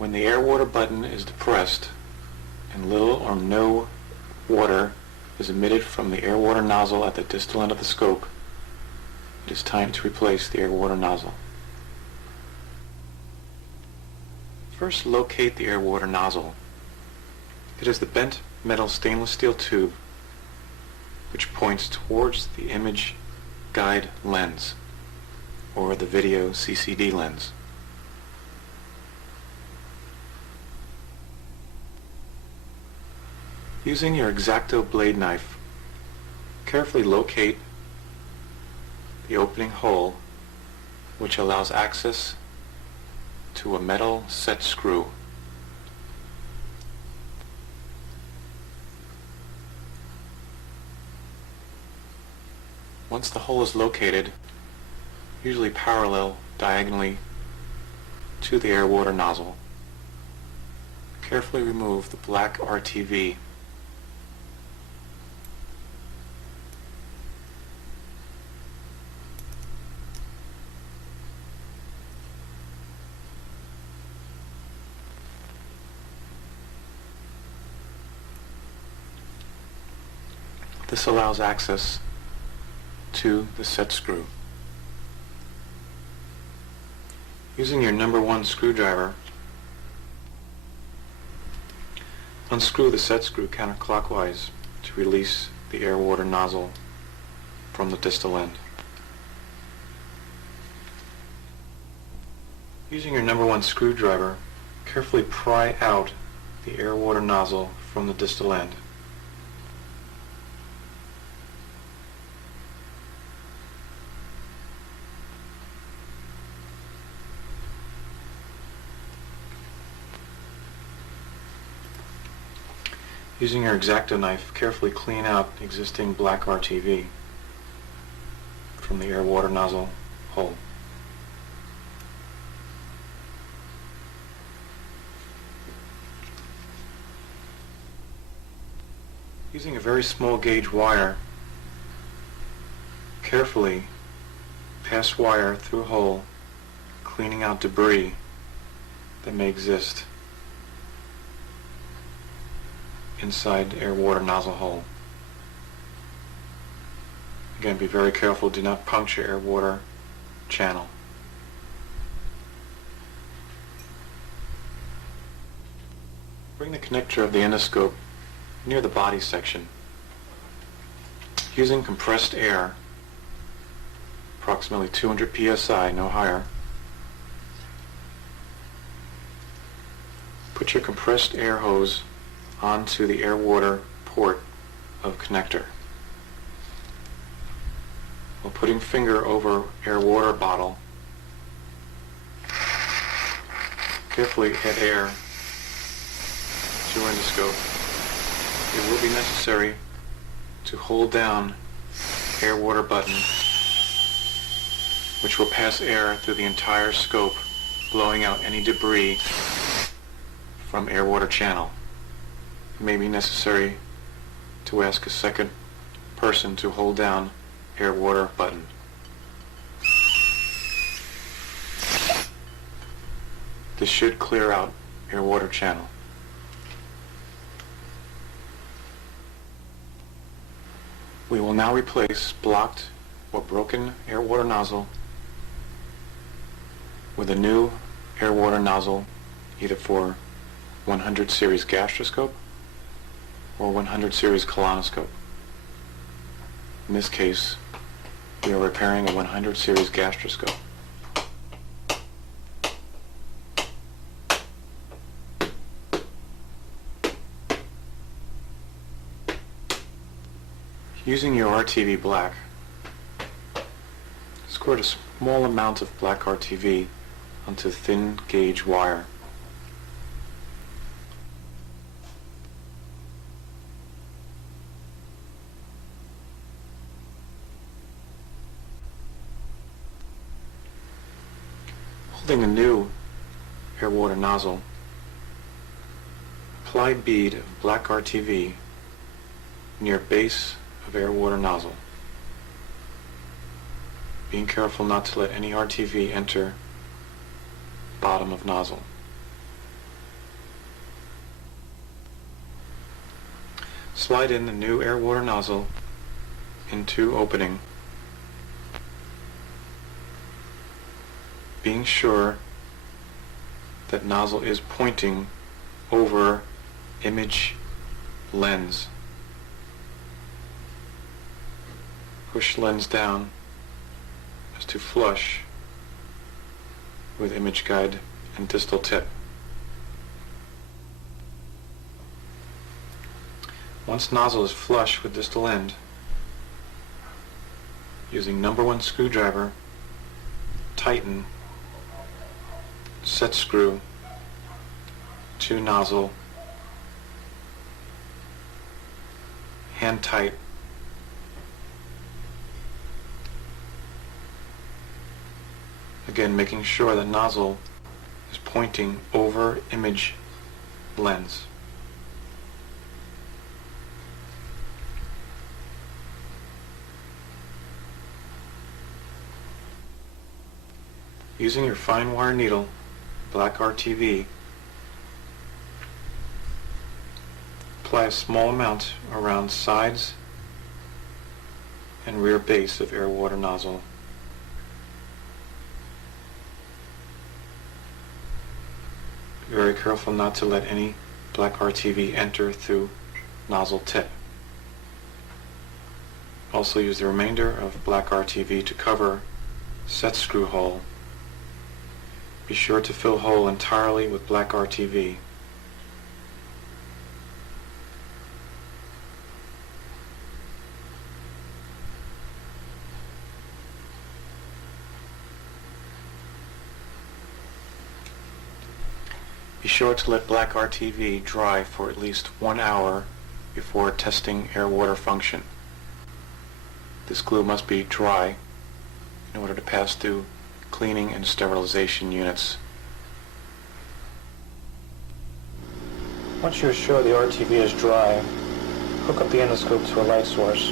When the air-water button is depressed and little or no water is emitted from the air-water nozzle at the distal end of the scope, it is time to replace the air-water nozzle. First, locate the air-water nozzle. It is the bent metal stainless steel tube which points towards the image guide lens, or the video CCD lens. Using your X-Acto blade knife, carefully locate the opening hole which allows access to a metal set screw. Once the hole is located, usually parallel diagonally to the air-water nozzle, carefully remove the black RTV. This allows access to the set screw. Using your number 1 screwdriver, unscrew the set screw counterclockwise to release the air-water nozzle from the distal end. Using your number 1 screwdriver, carefully pry out the air-water nozzle from the distal end. Using your X-Acto knife, carefully clean out the existing black RTV from the air-water nozzle hole. Using a very small gauge wire, carefully pass wire through a hole, cleaning out debris that may exist inside the air-water nozzle hole. Again, be very careful, do not puncture air-water channel. Bring the connector of the endoscope near the body section. Using compressed air, approximately 200 psi, no higher, put your compressed air hose onto the air-water port of connector. While putting finger over air-water bottle, carefully add air to endoscope. It will be necessary to hold down air-water button, which will pass air through the entire scope, blowing out any debris from air-water channel. It may be necessary to ask a second person to hold down air-water button. This should clear out air-water channel. We will now replace blocked or broken air-water nozzle with a new air-water nozzle, either for 100 series gastroscope or 100 series colonoscope. In this case, we are repairing a 100 series gastroscope. Using your RTV black, squirt a small amount of black RTV onto thin gauge wire. Holding a new air-water nozzle, apply bead of black RTV near base of air-water nozzle, being careful not to let any RTV enter bottom of nozzle. Slide in the new air-water nozzle into opening, being sure that nozzle is pointing over image lens. Push lens down as to flush with image guide and distal tip. Once nozzle is flush with distal end, using number 1 screwdriver, tighten, set screw to nozzle, hand tight, again making sure that nozzle is pointing over image lens. Using your fine wire needle, black RTV, apply a small amount around sides and rear base of air-water nozzle. Be very careful not to let any black RTV enter through nozzle tip. Also use the remainder of black RTV to cover set screw hole. Be sure to fill hole entirely with black RTV. Be sure to let black RTV dry for at least 1 hour before testing air-water function. This glue must be dry in order to pass through cleaning and sterilization units. Once you're sure the RTV is dry, hook up the endoscope to a light source.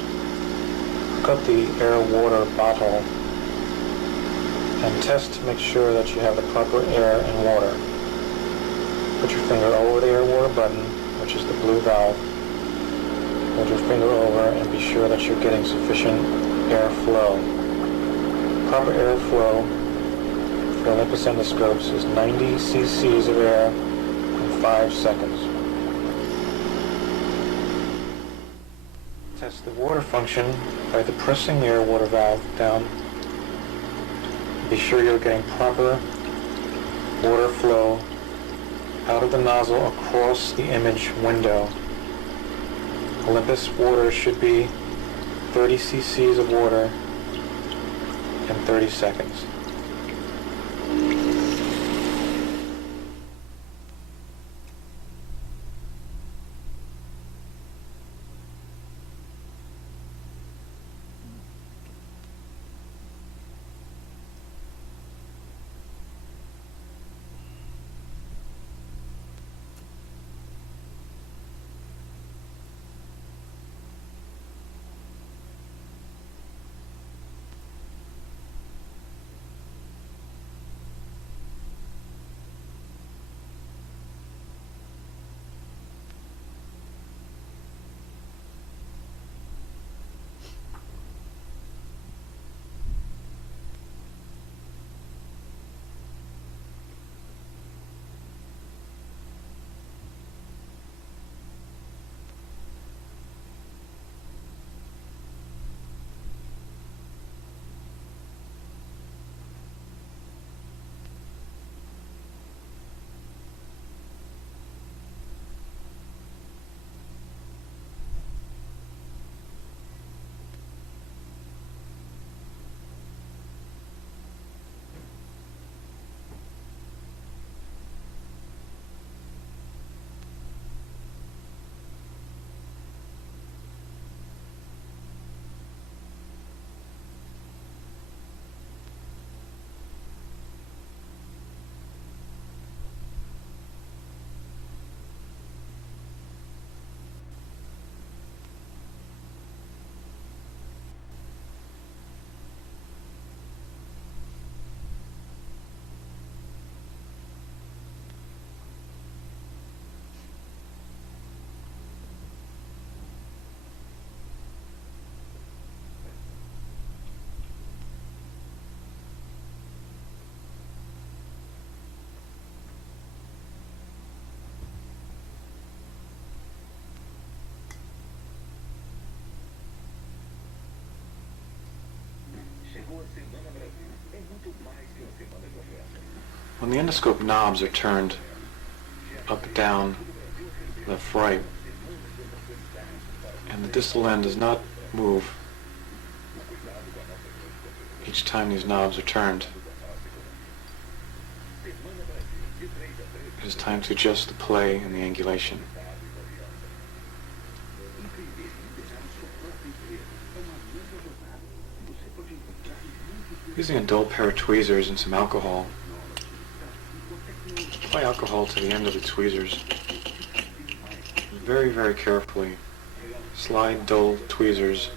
Hook up the air-water bottle and test to make sure that you have the proper air and water. Put your finger over the air-water button, which is the blue valve. Hold your finger over and be sure that you're getting sufficient airflow. Proper airflow for Olympus endoscopes is 90 cc's of air in 5 seconds. Test the water function by depressing the air-water valve down. Be sure you're getting proper water flow out of the nozzle across the image window. Olympus water should be 30 cc's of water in 30 seconds. When the endoscope knobs are turned up, down, left, right, and the distal end does not move each time these knobs are turned, it is time to adjust the play and the angulation. Using a dull pair of tweezers and some alcohol, apply alcohol to the end of the tweezers. Very, very carefully slide dull tweezers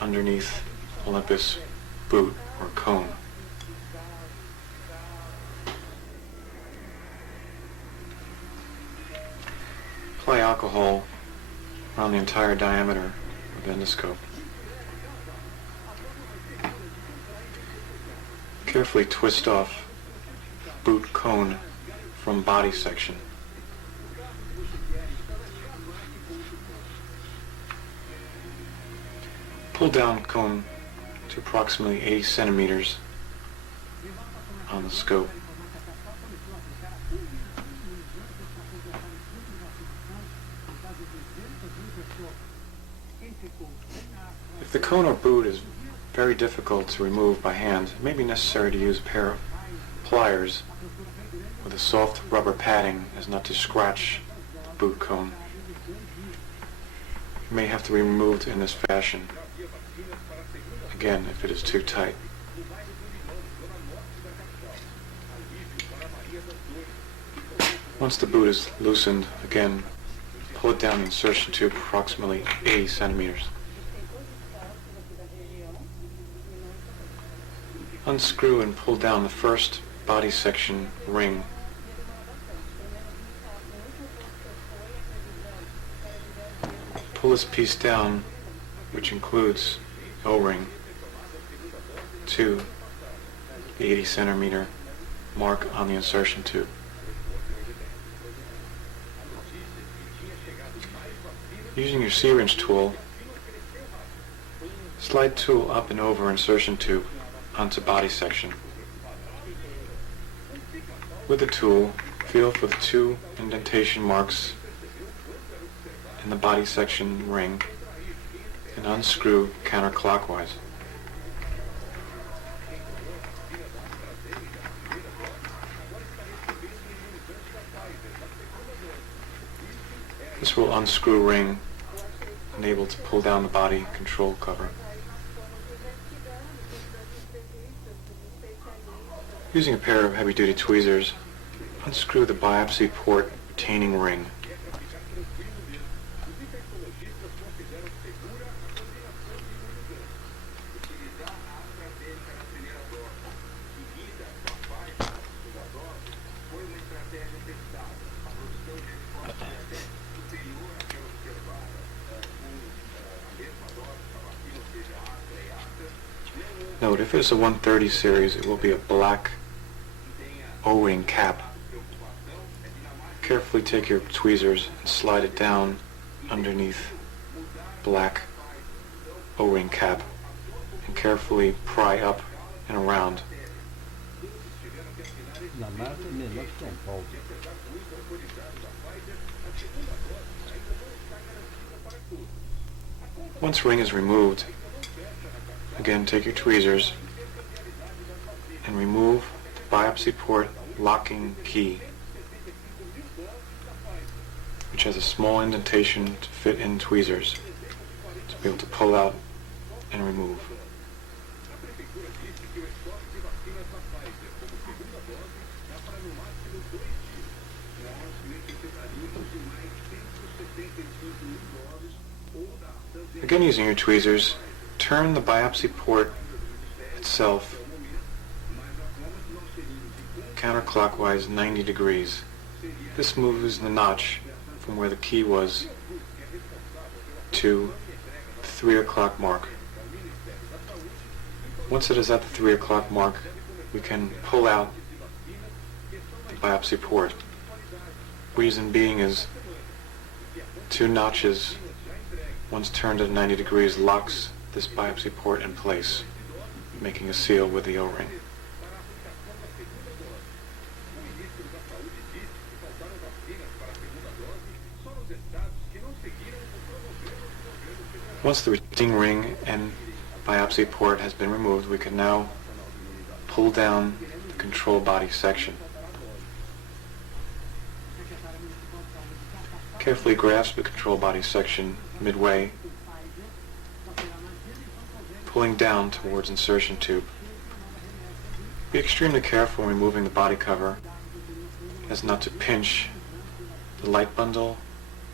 underneath Olympus boot or cone. Apply alcohol around the entire diameter of the endoscope. Carefully twist off boot cone from body section. Pull down cone to approximately 80 centimeters on the scope. If the cone or boot is very difficult to remove by hand, it may be necessary to use a pair of pliers with a soft rubber padding as not to scratch the boot cone. It may have to be removed in this fashion, again if it is too tight. Once the boot is loosened, again pull it down the insertion tube approximately 80 centimeters. Unscrew and pull down the first body section ring. Pull this piece down, which includes O-ring, to the 80 centimeter mark on the insertion tube. Using your C-wrench tool, slide tool up and over insertion tube onto body section. With the tool, feel for the two indentation marks in the body section ring and unscrew counterclockwise. This will unscrew ring, enable to pull down the body control cover. Using a pair of heavy-duty tweezers, unscrew the biopsy port retaining ring. Note, if it's a 130 series, it will be a black O-ring cap. Carefully take your tweezers and slide it down underneath black O-ring cap and carefully pry up and around. Once ring is removed, again take your tweezers and remove the biopsy port locking key, which has a small indentation to fit in tweezers to be able to pull out and remove. Again, using your tweezers, turn the biopsy port itself counterclockwise 90 degrees. This moves the notch from where the key was to the 3 o'clock mark. Once it is at the 3 o'clock mark, we can pull out the biopsy port. Reason being is 2 notches, once turned at 90 degrees, locks this biopsy port in place, making a seal with the O-ring. Once the receiving ring and biopsy port has been removed, we can now pull down the control body section. Carefully grasp the control body section midway, pulling down towards insertion tube. Be extremely careful when removing the body cover as not to pinch the light bundle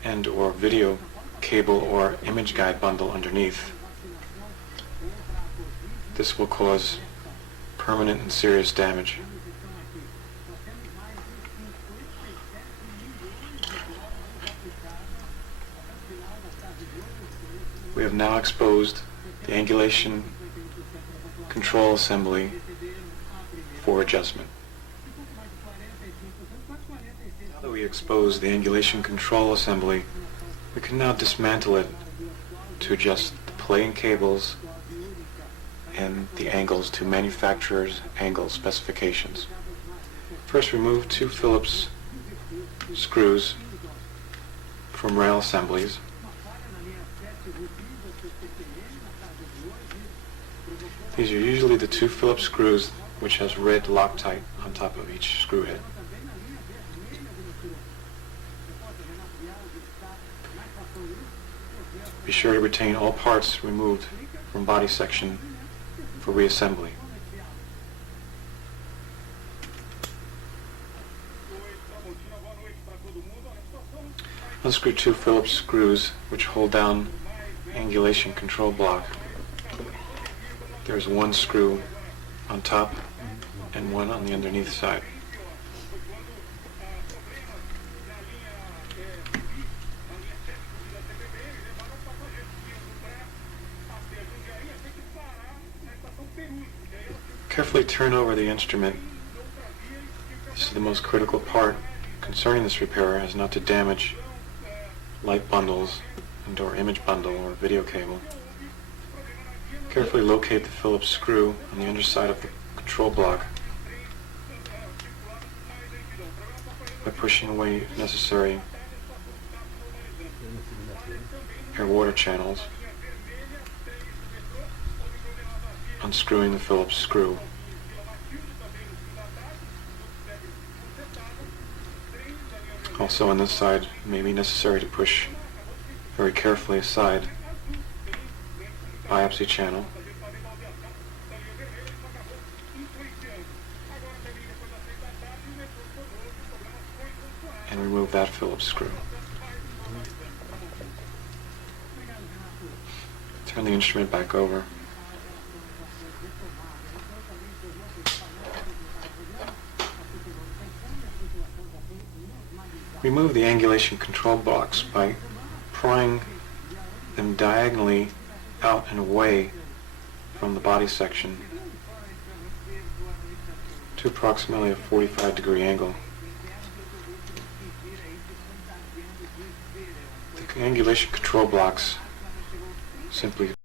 and or video cable or image guide bundle underneath. This will cause permanent and serious damage. We have now exposed the angulation control assembly for adjustment. Now that we expose the angulation control assembly, we can now dismantle it to adjust the play and cables and the angles to manufacturer's angle specifications. First, remove 2 Phillips screws from rail assemblies. These are usually the 2 Phillips screws which has red Loctite on top of each screw head. Be sure to retain all parts removed from body section for reassembly. Unscrew 2 Phillips screws which hold down angulation control block. There's 1 screw on top and 1 on the underneath side. Carefully turn over the instrument. This is the most critical part concerning this repair, as not to damage light bundles and or image bundle or video cable. Carefully locate the Phillips screw on the underside of the control block by pushing away if necessary air-water channels, unscrewing the Phillips screw. Also on this side, it may be necessary to push very carefully aside biopsy channel and remove that Phillips screw. Turn the instrument back over. Remove the angulation control blocks by prying them diagonally out and away from the body section to approximately a 45-degree angle. The angulation control blocks simply